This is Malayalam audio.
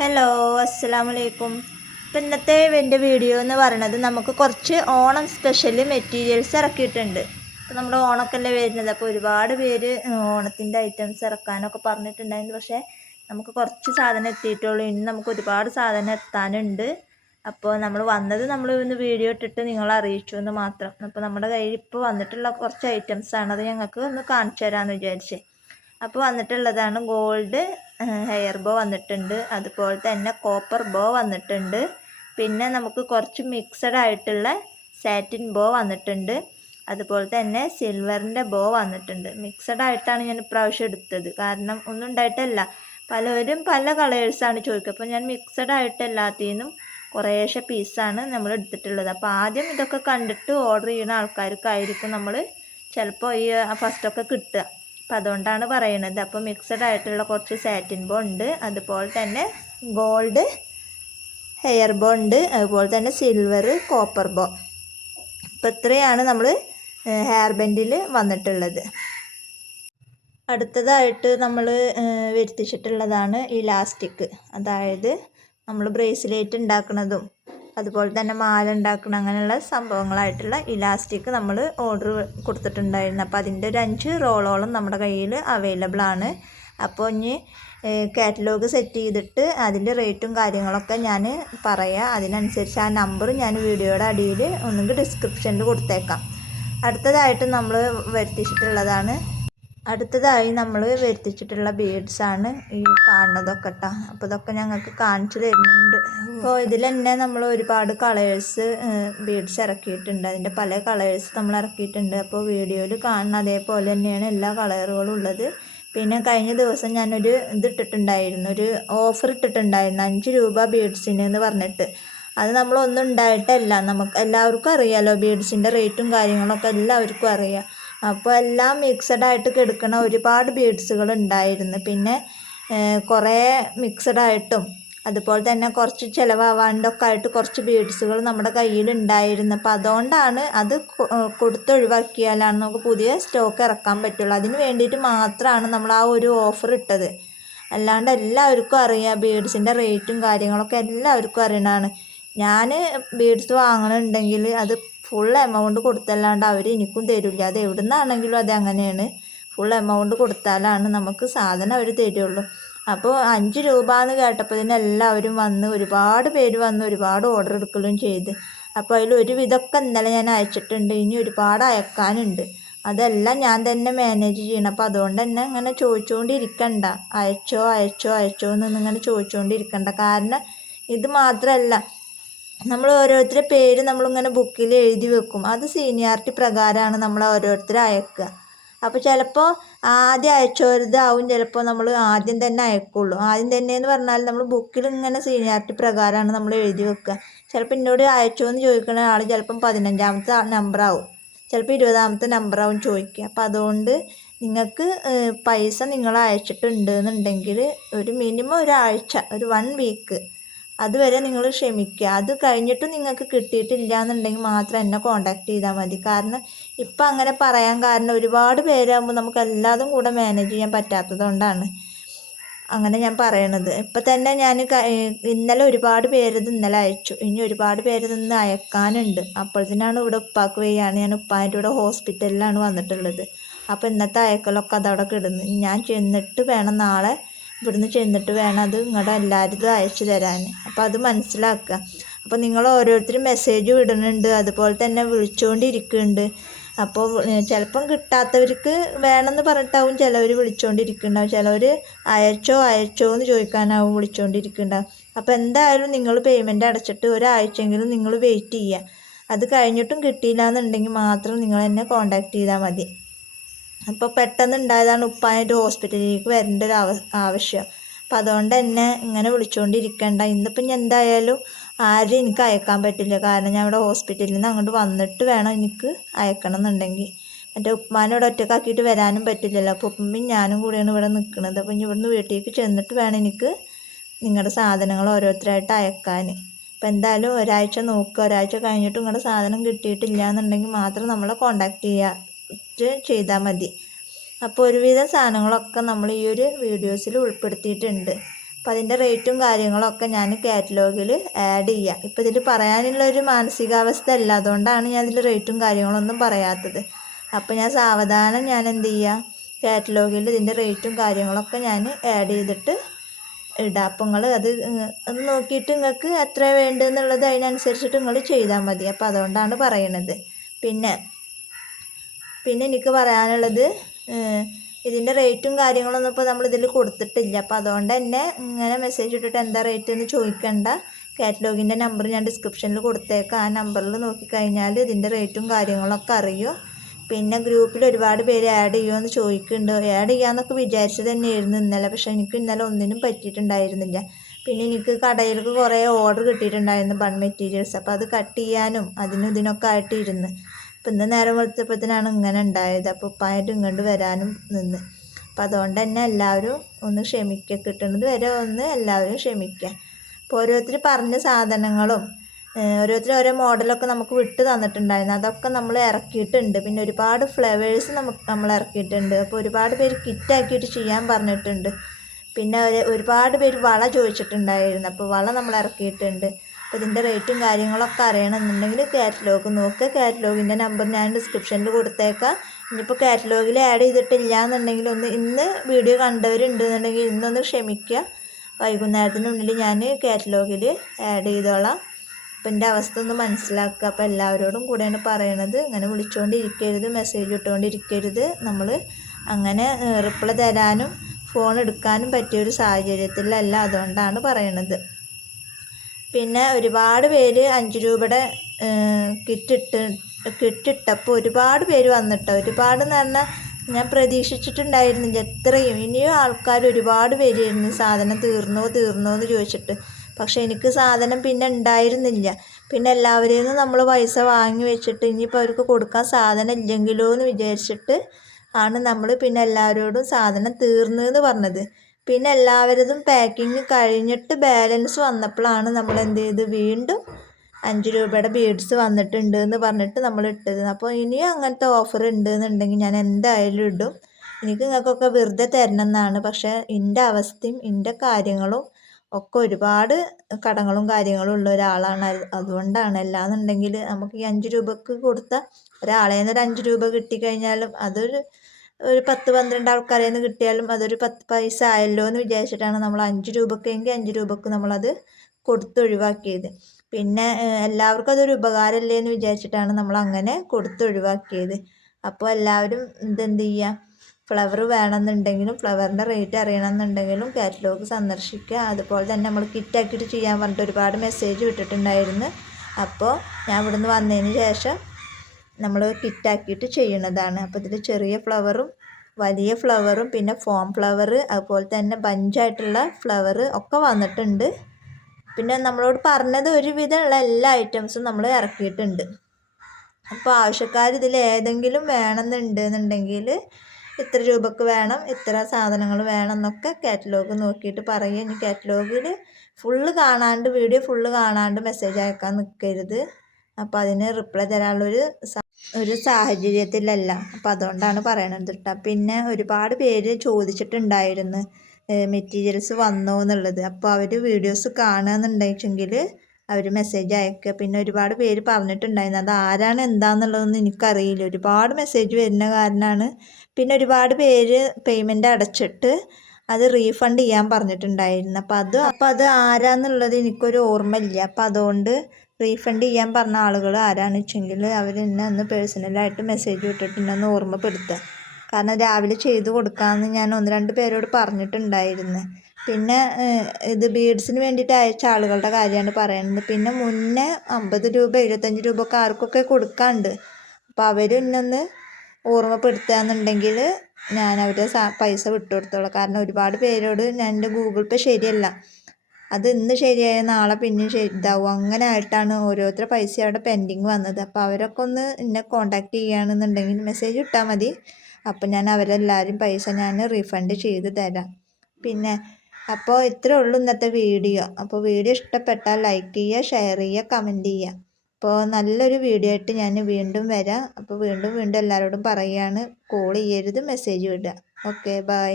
ഹലോ, അസ്സലാമലൈക്കും. ഇപ്പം ഇന്നത്തെ എൻ്റെ വീഡിയോ എന്ന് പറയുന്നത് നമുക്ക് കുറച്ച് ഓണം സ്പെഷ്യൽ മെറ്റീരിയൽസ് ഇറക്കിയിട്ടുണ്ട്. ഇപ്പം നമ്മുടെ ഓണമൊക്കെയല്ലേ വരുന്നത്. അപ്പോൾ ഒരുപാട് പേര് ഓണത്തിൻ്റെ ഐറ്റംസ് ഇറക്കാനൊക്കെ പറഞ്ഞിട്ടുണ്ടായിരുന്നു. പക്ഷേ നമുക്ക് കുറച്ച് സാധനം എത്തിയിട്ടുള്ളൂ. ഇനി നമുക്ക് ഒരുപാട് സാധനം എത്താനുണ്ട്. അപ്പോൾ നമ്മൾ ഒന്ന് വീഡിയോ ഇട്ടിട്ട് നിങ്ങളെ അറിയിച്ചു എന്ന് മാത്രം. അപ്പോൾ നമ്മുടെ കയ്യിൽ ഇപ്പോൾ വന്നിട്ടുള്ള കുറച്ച് ഐറ്റംസാണ്. അത് ഞങ്ങൾക്ക് ഒന്ന് കാണിച്ചു തരാമെന്ന് വിചാരിച്ചേ. അപ്പോൾ വന്നിട്ടുള്ളതാണ് ഗോൾഡ് ഹെയർ ബോ വന്നിട്ടുണ്ട്, അതുപോലെ തന്നെ കോപ്പർ ബോ വന്നിട്ടുണ്ട്, പിന്നെ നമുക്ക് കുറച്ച് മിക്സഡ് ആയിട്ടുള്ള സാറ്റിൻ ബോ വന്നിട്ടുണ്ട്, അതുപോലെ തന്നെ സിൽവറിൻ്റെ ബോ വന്നിട്ടുണ്ട്. മിക്സഡ് ആയിട്ടാണ് ഞാൻ ഇപ്രാവശ്യം എടുത്തത്, കാരണം ഒന്നും ഉണ്ടായിട്ടല്ല, പലവരും പല കളേഴ്സാണ് ചോദിക്കുക. അപ്പോൾ ഞാൻ മിക്സഡ് ആയിട്ട് എല്ലാത്തിനും കുറേശ്ശെ പീസാണ് നമ്മൾ എടുത്തിട്ടുള്ളത്. അപ്പോൾ ആദ്യം ഇതൊക്കെ കണ്ടിട്ട് ഓർഡർ ചെയ്യുന്ന ആൾക്കാർക്കായിരിക്കും നമ്മൾ ചിലപ്പോൾ ഈ ഫസ്റ്റൊക്കെ കിട്ടുക. അപ്പം അതുകൊണ്ടാണ് പറയുന്നത്. അപ്പോൾ മിക്സഡ് ആയിട്ടുള്ള കുറച്ച് സാറ്റിൻ ബോ ഉണ്ട്, അതുപോലെ തന്നെ ഗോൾഡ് ഹെയർ ബോ ഉണ്ട്, അതുപോലെ തന്നെ സിൽവർ കോപ്പർ ബോ. അപ്പോൾ ഇത്രയാണ് നമ്മൾ ഹെയർ ബാൻഡിൽ വന്നിട്ടുള്ളത്. അടുത്തതായിട്ട് നമ്മൾ വരുത്തിച്ചിട്ടുള്ളതാണ് ഇലാസ്റ്റിക്. അതായത് നമ്മൾ ബ്രേസ്ലെറ്റ് ഉണ്ടാക്കുന്നതും അതുപോലെ തന്നെ മാല ഉണ്ടാക്കണം അങ്ങനെയുള്ള സംഭവങ്ങളായിട്ടുള്ള ഇലാസ്റ്റിക് നമ്മൾ ഓർഡർ കൊടുത്തിട്ടുണ്ടായിരുന്നു. അപ്പോൾ അതിൻ്റെ ഒരു 5 റോളോളം നമ്മുടെ കയ്യിൽ അവൈലബിൾ ആണ്. അപ്പോൾ ഇനി കാറ്റലോഗ് സെറ്റ് ചെയ്തിട്ട് അതിൻ്റെ റേറ്റും കാര്യങ്ങളൊക്കെ ഞാൻ പറയാം. അതിനനുസരിച്ച് ആ നമ്പർ ഞാൻ വീഡിയോയുടെ അടിയിൽ ഒന്നുകിൽ ഡിസ്ക്രിപ്ഷനിൽ കൊടുത്തേക്കാം. അടുത്തതായി നമ്മൾ വരുത്തിച്ചിട്ടുള്ള ബീഡ്സാണ് ഈ കാണുന്നതൊക്കെ കേട്ടോ. അപ്പോൾ ഇതൊക്കെ ഞങ്ങൾക്ക് കാണിച്ചു തരുന്നുണ്ട്. അപ്പോൾ ഇതിൽ തന്നെ നമ്മൾ ഒരുപാട് കളേഴ്സ് ബീഡ്സ് ഇറക്കിയിട്ടുണ്ട്. അതിൻ്റെ പല കളേഴ്സ് നമ്മൾ ഇറക്കിയിട്ടുണ്ട്. അപ്പോൾ വീഡിയോയിൽ കാണുന്ന അതേപോലെ തന്നെയാണ് എല്ലാ കളറുകളും ഉള്ളത്. പിന്നെ കഴിഞ്ഞ ദിവസം ഞാനൊരു ഇട്ടിട്ടുണ്ടായിരുന്നു, ഒരു ഓഫർ ഇട്ടിട്ടുണ്ടായിരുന്നു, 5 രൂപ ബീഡ്സിന് എന്ന് പറഞ്ഞിട്ട്. അത് നമ്മളൊന്നും ഉണ്ടായിട്ടല്ല, നമുക്ക് എല്ലാവർക്കും അറിയാമല്ലോ ബീഡ്സിൻ്റെ റേറ്റും കാര്യങ്ങളൊക്കെ എല്ലാവർക്കും അറിയാം. അപ്പോൾ എല്ലാം മിക്സഡ് ആയിട്ട് കിടക്കുന്ന ഒരുപാട് ബീഡ്സുകൾ ഉണ്ടായിരുന്നു. പിന്നെ കുറേ മിക്സഡ് ആയിട്ടും അതുപോലെ തന്നെ കുറച്ച് ചിലവാകാണ്ടൊക്കെ ആയിട്ട് കുറച്ച് ബീഡ്സുകൾ നമ്മുടെ കയ്യിലുണ്ടായിരുന്നു. അപ്പോൾ അതുകൊണ്ടാണ് അത് കൊടുത്തൊഴിവാക്കിയാലാണ് നമുക്ക് പുതിയ സ്റ്റോക്ക് ഇറക്കാൻ പറ്റുള്ളൂ. അതിന് വേണ്ടിയിട്ട് മാത്രമാണ് നമ്മൾ ആ ഒരു ഓഫർ ഇട്ടത്. അല്ലാണ്ട് എല്ലാവർക്കും അറിയാം ബീഡ്സിൻ്റെ റേറ്റും കാര്യങ്ങളൊക്കെ എല്ലാവർക്കും അറിയണതാണ്. ഞാൻ ബീഡ്സ് വാങ്ങണമെന്നുണ്ടെങ്കിൽ അത് ഫുൾ എമൗണ്ട് കൊടുത്തല്ലാണ്ട് അവർ എനിക്കും തരില്ല. അത് എവിടെ നിന്നാണെങ്കിലും അത് അങ്ങനെയാണ്, ഫുൾ എമൗണ്ട് കൊടുത്താലാണ് നമുക്ക് സാധനം അവർ തരുള്ളൂ. അപ്പോൾ 5 രൂപ എന്ന് കേട്ടപ്പോൾ തന്നെ എല്ലാവരും വന്ന് ഒരുപാട് പേര് വന്ന് ഒരുപാട് ഓർഡർ എടുക്കലും ചെയ്ത്. അപ്പോൾ അതിൽ ഒരുവിധമൊക്കെ ഇന്നലെ ഞാൻ അയച്ചിട്ടുണ്ട്, ഇനി ഒരുപാട് അയക്കാനുണ്ട്. അതെല്ലാം ഞാൻ തന്നെ മാനേജ് ചെയ്യണം. അപ്പോൾ അതുകൊണ്ട് തന്നെ ഇങ്ങനെ ചോദിച്ചുകൊണ്ടിരിക്കണ്ട, അയച്ചോ എന്നിങ്ങനെ ചോദിച്ചുകൊണ്ടിരിക്കണ്ട. കാരണം ഇത് മാത്രമല്ല, നമ്മൾ ഓരോരുത്തരുടെ പേര് നമ്മളിങ്ങനെ ബുക്കിൽ എഴുതി വെക്കും. അത് സീനിയോറിറ്റി പ്രകാരമാണ് നമ്മൾ ഓരോരുത്തരും അയക്കുക. അപ്പോൾ ചിലപ്പോൾ ആദ്യം അയച്ചോരുതാവും, ചിലപ്പോൾ നമ്മൾ ആദ്യം തന്നെ അയക്കുള്ളൂ. ആദ്യം തന്നെ എന്ന് പറഞ്ഞാൽ നമ്മൾ ബുക്കിൽ ഇങ്ങനെ സീനിയോറിറ്റി പ്രകാരമാണ് നമ്മൾ എഴുതി വെക്കുക. ചിലപ്പോൾ എന്നോട് അയച്ചോ എന്ന് ചോദിക്കുന്ന ആൾ ചിലപ്പം 15ാമത്തെ നമ്പറാവും, ചിലപ്പോൾ 20ാമത്തെ നമ്പറാവും ചോദിക്കുക. അപ്പോൾ അതുകൊണ്ട് നിങ്ങൾക്ക് പൈസ നിങ്ങൾ അയച്ചിട്ടുണ്ട് എന്നുണ്ടെങ്കിൽ ഒരു മിനിമം ഒരാഴ്ച, ഒരു 1 വീക്ക് അതുവരെ നിങ്ങൾ ക്ഷമിക്കുക. അത് കഴിഞ്ഞിട്ട് നിങ്ങൾക്ക് കിട്ടിയിട്ടില്ല എന്നുണ്ടെങ്കിൽ മാത്രം എന്നെ കോൺടാക്ട് ചെയ്താൽ മതി. കാരണം ഇപ്പം അങ്ങനെ പറയാൻ കാരണം ഒരുപാട് പേരാകുമ്പോൾ നമുക്ക് എല്ലാതും കൂടെ മാനേജ് ചെയ്യാൻ പറ്റാത്തത് കൊണ്ടാണ് അങ്ങനെ ഞാൻ പറയണത്. ഇപ്പം തന്നെ ഞാൻ ഇന്നലെ ഒരുപാട് പേരത് ഇന്നലെ അയച്ചു, ഇനി ഒരുപാട് പേര് നിന്ന് അയക്കാനുണ്ട്. അപ്പോഴത്തേനാണ് ഇവിടെ ഉപ്പാക്ക് വയ്യാണ്, ഞാൻ ഉപ്പാൻ്റെ കൂടെ ഹോസ്പിറ്റലിലാണ് വന്നിട്ടുള്ളത്. അപ്പോൾ ഇന്നത്തെ അയക്കലൊക്കെ അതവിടെ കിടന്ന് ഞാൻ ചെന്നിട്ട് വേണം, നാളെ ഇവിടുന്ന് ചെന്നിട്ട് വേണം അത് നിങ്ങളുടെ എല്ലാവരും അയച്ചു തരാൻ. അപ്പോൾ അത് മനസ്സിലാക്കുക. അപ്പോൾ നിങ്ങൾ ഓരോരുത്തരും മെസ്സേജ് വിടുന്നുണ്ട്, അതുപോലെ തന്നെ വിളിച്ചുകൊണ്ടിരിക്കുന്നുണ്ട്. അപ്പോൾ ചിലപ്പം കിട്ടാത്തവർക്ക് വേണമെന്ന് പറഞ്ഞിട്ടാവും ചിലവർ വിളിച്ചുകൊണ്ടിരിക്കുന്നുണ്ടാവും, ചിലവർ അയച്ചോ എന്ന് ചോദിക്കാനാവും വിളിച്ചുകൊണ്ടിരിക്കുന്നുണ്ടാവും. അപ്പോൾ എന്തായാലും നിങ്ങൾ പേയ്മെൻറ്റ് അടച്ചിട്ട് ഒരാഴ്ചയെങ്കിലും നിങ്ങൾ വെയിറ്റ് ചെയ്യുക. അത് കഴിഞ്ഞിട്ടും കിട്ടിയില്ല എന്നുണ്ടെങ്കിൽ മാത്രം നിങ്ങൾ എന്നെ കോൺടാക്ട് ചെയ്താൽ മതി. അപ്പോൾ പെട്ടെന്ന് ഉണ്ടായതാണ് ഉപ്പാനായിട്ട് ഹോസ്പിറ്റലിലേക്ക് വരേണ്ട ഒരു ആവശ്യം. അപ്പം അതുകൊണ്ട് തന്നെ ഇങ്ങനെ വിളിച്ചുകൊണ്ടിരിക്കേണ്ട. ഇന്നിപ്പം ഞാൻ എന്തായാലും ആരും എനിക്ക് അയക്കാൻ പറ്റില്ല, കാരണം ഞാൻ ഇവിടെ ഹോസ്പിറ്റലിൽ നിന്ന് അങ്ങോട്ട് വന്നിട്ട് വേണം എനിക്ക് അയക്കണം എന്നുണ്ടെങ്കിൽ. എൻ്റെ ഉപ്പാനോട് ഒറ്റക്കാക്കിയിട്ട് വരാനും പറ്റില്ലല്ലോ. അപ്പോൾ ഉപ്പയും ഞാനും കൂടെയാണ് ഇവിടെ നിൽക്കുന്നത്. അപ്പോൾ ഇനി ഇവിടുന്ന് വീട്ടിലേക്ക് ചെന്നിട്ട് വേണം എനിക്ക് നിങ്ങളുടെ സാധനങ്ങൾ ഓരോരുത്തരായിട്ട് അയക്കാൻ. അപ്പോൾ എന്തായാലും ഒരാഴ്ച നോക്കുക, ഒരാഴ്ച കഴിഞ്ഞിട്ട് നിങ്ങളുടെ സാധനം കിട്ടിയിട്ടില്ല എന്നുണ്ടെങ്കിൽ മാത്രം നമ്മളെ കോൺടാക്ട് ചെയ്താൽ മതി. അപ്പോൾ ഒരുവിധ സാധനങ്ങളൊക്കെ നമ്മൾ ഈ ഒരു വീഡിയോസിൽ ഉൾപ്പെടുത്തിയിട്ടുണ്ട്. അപ്പോൾ അതിൻ്റെ റേറ്റും കാര്യങ്ങളൊക്കെ ഞാൻ കാറ്റലോഗിൽ ആഡ് ചെയ്യാം. ഇപ്പോൾ ഇതിൽ പറയാനുള്ളൊരു മാനസികാവസ്ഥ അല്ല, അതുകൊണ്ടാണ് ഞാൻ ഇതിൽ റേറ്റും കാര്യങ്ങളൊന്നും പറയാത്തത്. അപ്പോൾ ഞാൻ സാവധാനം ഞാൻ എന്ത് ചെയ്യുക, കാറ്റലോഗിൽ ഇതിൻ്റെ റേറ്റും കാര്യങ്ങളൊക്കെ ഞാൻ ആഡ് ചെയ്തിട്ട് ഇടാം. അപ്പോൾ നിങ്ങൾ അത് നോക്കിയിട്ട് നിങ്ങൾക്ക് എത്ര വേണ്ടതെന്നുള്ളത് അതിനനുസരിച്ചിട്ട് നിങ്ങൾ ചെയ്താൽ മതി. അപ്പോൾ അതുകൊണ്ടാണ് പറയണത്. പിന്നെ എനിക്ക് പറയാനുള്ളത്, ഇതിൻ്റെ റേറ്റും കാര്യങ്ങളൊന്നും ഇപ്പോൾ നമ്മളിതിൽ കൊടുത്തിട്ടില്ല. അപ്പോൾ അതുകൊണ്ട് തന്നെ ഇങ്ങനെ മെസ്സേജ് ഇട്ടിട്ട് എന്താ റേറ്റ് എന്ന് ചോദിക്കണ്ട. കാറ്റലോഗിൻ്റെ നമ്പർ ഞാൻ ഡിസ്ക്രിപ്ഷനിൽ കൊടുത്തേക്കാം. ആ നമ്പറിൽ നോക്കിക്കഴിഞ്ഞാൽ ഇതിൻ്റെ റേറ്റും കാര്യങ്ങളൊക്കെ അറിയും. പിന്നെ ഗ്രൂപ്പിൽ ഒരുപാട് പേര് ആഡ് ചെയ്യുമെന്ന് ചോദിക്കുന്നുണ്ട്. ആഡ് ചെയ്യാമെന്നൊക്കെ വിചാരിച്ചത് തന്നെയായിരുന്നു ഇന്നലെ, പക്ഷേ എനിക്ക് ഇന്നലെ ഒന്നിനും പറ്റിയിട്ടുണ്ടായിരുന്നില്ല. പിന്നെ എനിക്ക് കടയിലേക്ക് കുറേ ഓർഡർ കിട്ടിയിട്ടുണ്ടായിരുന്നു ബൺ മെറ്റീരിയൽസ്. അപ്പോൾ അത് കട്ട് ചെയ്യാനും അതിനും ഇതിനൊക്കെ ആയിട്ടിരുന്ന്. അപ്പോൾ ഇന്ന് നേരം വെളുത്തപ്പത്തിനാണ് ഇങ്ങനെ ഉണ്ടായത്. അപ്പോൾ ഉപ്പായിട്ട് ഇങ്ങോട്ട് വരാനും നിന്ന്. അപ്പോൾ അതുകൊണ്ട് തന്നെ എല്ലാവരും ഒന്ന് ക്ഷമിക്കുക, കിട്ടുന്നത് വരെ ഒന്ന് എല്ലാവരും ക്ഷമിക്കുക. അപ്പോൾ ഓരോരുത്തർ പറഞ്ഞ സാധനങ്ങളും ഓരോരുത്തർ ഓരോ മോഡലൊക്കെ നമുക്ക് വിട്ട് തന്നിട്ടുണ്ടായിരുന്നു. അതൊക്കെ നമ്മൾ ഇറക്കിയിട്ടുണ്ട്. പിന്നെ ഒരുപാട് ഫ്ലവേഴ്സ് നമ്മൾ ഇറക്കിയിട്ടുണ്ട്. അപ്പോൾ ഒരുപാട് പേര് കിറ്റാക്കിയിട്ട് ചെയ്യാൻ പറഞ്ഞിട്ടുണ്ട്. പിന്നെ ഒരുപാട് പേര് വള ചോദിച്ചിട്ടുണ്ടായിരുന്നു. അപ്പോൾ വള നമ്മൾ ഇറക്കിയിട്ടുണ്ട്. അപ്പോൾ ഇതിൻ്റെ റേറ്റും കാര്യങ്ങളൊക്കെ അറിയണമെന്നുണ്ടെങ്കിൽ കാറ്റലോഗ് നോക്കുക. കാറ്റലോഗിൻ്റെ നമ്പർ ഞാൻ ഡിസ്ക്രിപ്ഷനിൽ കൊടുത്തേക്കാം. ഇനിയിപ്പോൾ കാറ്റലോഗിൽ ആഡ് ചെയ്തിട്ടില്ല എന്നുണ്ടെങ്കിൽ ഇന്ന് വീഡിയോ കണ്ടവരുണ്ടെന്നുണ്ടെങ്കിൽ ഇന്നൊന്ന് ക്ഷമിക്കുക. വൈകുന്നേരത്തിനുള്ളിൽ ഞാൻ കാറ്റലോഗിൽ ആഡ് ചെയ്തോളാം. അപ്പം എൻ്റെ അവസ്ഥ ഒന്ന് മനസ്സിലാക്കുക. അപ്പോൾ എല്ലാവരോടും കൂടെയാണ് പറയണത്. ഇങ്ങനെ വിളിച്ചുകൊണ്ടിരിക്കരുത്, മെസ്സേജ് ഇട്ടുകൊണ്ടിരിക്കരുത്. നമ്മൾ അങ്ങനെ റിപ്ലൈ തരാനും ഫോൺ എടുക്കാനും പറ്റിയൊരു സാഹചര്യത്തിലല്ല, അതുകൊണ്ടാണ് പറയണത്. പിന്നെ ഒരുപാട് പേര് 5 രൂപയുടെ കിറ്റിട്ടപ്പോൾ ഒരുപാട് പേര് വന്നിട്ടോ. ഒരുപാടെന്ന് പറഞ്ഞാൽ ഞാൻ പ്രതീക്ഷിച്ചിട്ടുണ്ടായിരുന്നില്ല എത്രയും. ഇനിയും ആൾക്കാർ ഒരുപാട് പേരായിരുന്നു സാധനം തീർന്നോ എന്ന് ചോദിച്ചിട്ട്. പക്ഷേ എനിക്ക് സാധനം പിന്നെ ഉണ്ടായിരുന്നില്ല. പിന്നെ എല്ലാവരെയും നമ്മൾ പൈസ വാങ്ങി വെച്ചിട്ട് ഇനിയിപ്പോൾ അവർക്ക് കൊടുക്കാൻ സാധനം ഇല്ലെങ്കിലോ എന്ന് വിചാരിച്ചിട്ട് ആണ് നമ്മൾ പിന്നെ എല്ലാവരോടും സാധനം തീർന്നെന്ന് പറഞ്ഞത്. പിന്നെ എല്ലാവരതും പാക്കിങ് കഴിഞ്ഞിട്ട് ബാലൻസ് വന്നപ്പോഴാണ് നമ്മൾ എന്ത് ചെയ്ത് വീണ്ടും 5 രൂപയുടെ ബീഡ്സ് വന്നിട്ടുണ്ട് എന്ന് പറഞ്ഞിട്ട് നമ്മൾ ഇട്ടത്. അപ്പോൾ ഇനിയും അങ്ങനത്തെ ഓഫർ ഉണ്ടെന്നുണ്ടെങ്കിൽ ഞാൻ എന്തായാലും ഇടും. എനിക്ക് നിങ്ങൾക്കൊക്കെ വെറുതെ തരണം എന്നാണ്. പക്ഷേ എൻ്റെ അവസ്ഥയും എൻ്റെ കാര്യങ്ങളും ഒക്കെ ഒരുപാട് കടങ്ങളും കാര്യങ്ങളും ഉള്ള ഒരാളാണ്. അതുകൊണ്ടാണ്. അല്ലാന്നുണ്ടെങ്കിൽ നമുക്ക് ഈ 5 രൂപക്ക് കൊടുത്ത ഒരാളേന്ന് ഒരു 5 രൂപ കിട്ടിക്കഴിഞ്ഞാലും അതൊരു 10-12 ആൾക്കാരിൽ നിന്ന് കിട്ടിയാലും അതൊരു 10 പൈസ ആയല്ലോ എന്ന് വിചാരിച്ചിട്ടാണ് നമ്മൾ 5 രൂപക്കെങ്കിൽ 5 രൂപക്ക് നമ്മളത് കൊടുത്തൊഴിവാക്കിയത്. പിന്നെ എല്ലാവർക്കും അതൊരു ഉപകാരമല്ലേ എന്ന് വിചാരിച്ചിട്ടാണ് നമ്മൾ അങ്ങനെ കൊടുത്തൊഴിവാക്കിയത്. അപ്പോൾ എല്ലാവരും ഇതെന്ത് ചെയ്യുക, ഫ്ലവർ വേണമെന്നുണ്ടെങ്കിലും ഫ്ലവറിൻ്റെ റേറ്റ് അറിയണമെന്നുണ്ടെങ്കിലും കാറ്റലോഗ് സന്ദർശിക്കുക. അതുപോലെ തന്നെ നമ്മൾ കിറ്റാക്കിയിട്ട് ചെയ്യാൻ പറഞ്ഞിട്ട് ഒരുപാട് മെസ്സേജ് വിട്ടിട്ടുണ്ടായിരുന്നു. അപ്പോൾ ഞാൻ ഇവിടുന്ന് വന്നതിന് ശേഷം നമ്മൾ കിറ്റാക്കിയിട്ട് ചെയ്യണതാണ്. അപ്പോൾ ഇതിൽ ചെറിയ ഫ്ലവറും വലിയ ഫ്ലവറും പിന്നെ ഫോം ഫ്ലവർ അതുപോലെ തന്നെ ബഞ്ചായിട്ടുള്ള ഫ്ലവർ ഒക്കെ വന്നിട്ടുണ്ട്. പിന്നെ നമ്മളോട് പറഞ്ഞത് ഒരുവിധമുള്ള എല്ലാ ഐറ്റംസും നമ്മൾ ഇറക്കിയിട്ടുണ്ട്. അപ്പോൾ ആവശ്യക്കാർ ഇതിൽ ഏതെങ്കിലും വേണമെന്നുണ്ടെന്നുണ്ടെങ്കിൽ ഇത്ര രൂപക്ക് വേണം, ഇത്ര സാധനങ്ങൾ വേണം എന്നൊക്കെ കാറ്റലോഗ് നോക്കിയിട്ട് പറയുക. ഇനി കാറ്റലോഗിൽ വീഡിയോ ഫുള്ള് കാണാണ്ട് മെസ്സേജ് അയക്കാൻ നിൽക്കരുത്. അപ്പോൾ അതിന് റിപ്ലൈ തരാനുള്ളൊരു സാഹചര്യത്തിലല്ല. അപ്പോൾ അതുകൊണ്ടാണ് പറയണത് കേട്ടോ. പിന്നെ ഒരുപാട് പേര് ചോദിച്ചിട്ടുണ്ടായിരുന്നു മെറ്റീരിയൽസ് വന്നോ എന്നുള്ളത്. അപ്പോൾ അവർ വീഡിയോസ് കാണുകയെന്നുണ്ടെങ്കിൽ അവർ മെസ്സേജ് അയക്കുക. പിന്നെ ഒരുപാട് പേര് പറഞ്ഞിട്ടുണ്ടായിരുന്നു അത് ആരാണ് എന്താണെന്നുള്ളതൊന്നും എനിക്കറിയില്ല. ഒരുപാട് മെസ്സേജ് വരുന്ന കാരണമാണ്. പിന്നെ ഒരുപാട് പേര് പേയ്മെൻ്റ് അടച്ചിട്ട് അത് റീഫണ്ട് ചെയ്യാൻ പറഞ്ഞിട്ടുണ്ടായിരുന്നു. അപ്പോൾ അത് ആരാന്നുള്ളത് എനിക്കൊരു ഓർമ്മയില്ല. അപ്പോൾ അതുകൊണ്ട് റീഫണ്ട് ചെയ്യാൻ പറഞ്ഞ ആളുകൾ ആരാണെന്ന് വെച്ചെങ്കിൽ അവർ എന്നെ ഒന്ന് പേഴ്സണലായിട്ട് മെസ്സേജ് വിട്ടിട്ടുണ്ടെന്ന് ഓർമ്മപ്പെടുത്തുക. കാരണം രാവിലെ ചെയ്ത് കൊടുക്കാമെന്ന് ഞാൻ 1-2 പേരോട് പറഞ്ഞിട്ടുണ്ടായിരുന്നു. പിന്നെ ഇത് ബീഡ്സിന് വേണ്ടിയിട്ട് അയച്ച ആളുകളുടെ കാര്യമാണ് പറയുന്നത്. പിന്നെ മുന്നേ 50 രൂപ 75 രൂപ ഒക്കെ ആർക്കൊക്കെ കൊടുക്കാനുണ്ട്. അപ്പോൾ അവർ എന്നൊന്ന് ഓർമ്മപ്പെടുത്തുകയെന്നുണ്ടെങ്കിൽ ഞാൻ അവരുടെ പൈസ വിട്ടുകൊടുത്തോളാം. കാരണം ഒരുപാട് പേരോട് ഞാൻ എൻ്റെ ഗൂഗിൾ പേ ശരിയല്ല, അത് ഇന്ന് ശരിയായ നാളെ പിന്നെയും ഇതാവും, അങ്ങനെ ആയിട്ടാണ് ഓരോരുത്തരുടെ പൈസ അവിടെ പെൻഡിങ് വന്നത്. അപ്പോൾ അവരൊക്കെ ഒന്ന് എന്നെ കോൺടാക്റ്റ് ചെയ്യുകയാണെന്നുണ്ടെങ്കിൽ മെസ്സേജ് ഇട്ടാൽ മതി. അപ്പം ഞാൻ അവരെല്ലാവരും പൈസ ഞാൻ റീഫണ്ട് ചെയ്ത് തരാം. പിന്നെ അപ്പോൾ ഇത്രയേ ഉള്ളൂ ഇന്നത്തെ വീഡിയോ. അപ്പോൾ വീഡിയോ ഇഷ്ടപ്പെട്ടാൽ ലൈക്ക് ചെയ്യുക, ഷെയർ ചെയ്യുക, കമൻറ്റ് ചെയ്യുക. അപ്പോൾ നല്ലൊരു വീഡിയോ ആയിട്ട് ഞാൻ വീണ്ടും വരാം. അപ്പോൾ വീണ്ടും എല്ലാവരോടും പറയുകയാണ്, കോൾ ചെയ്യരുത്, മെസ്സേജ് വിടുക. Okay, by.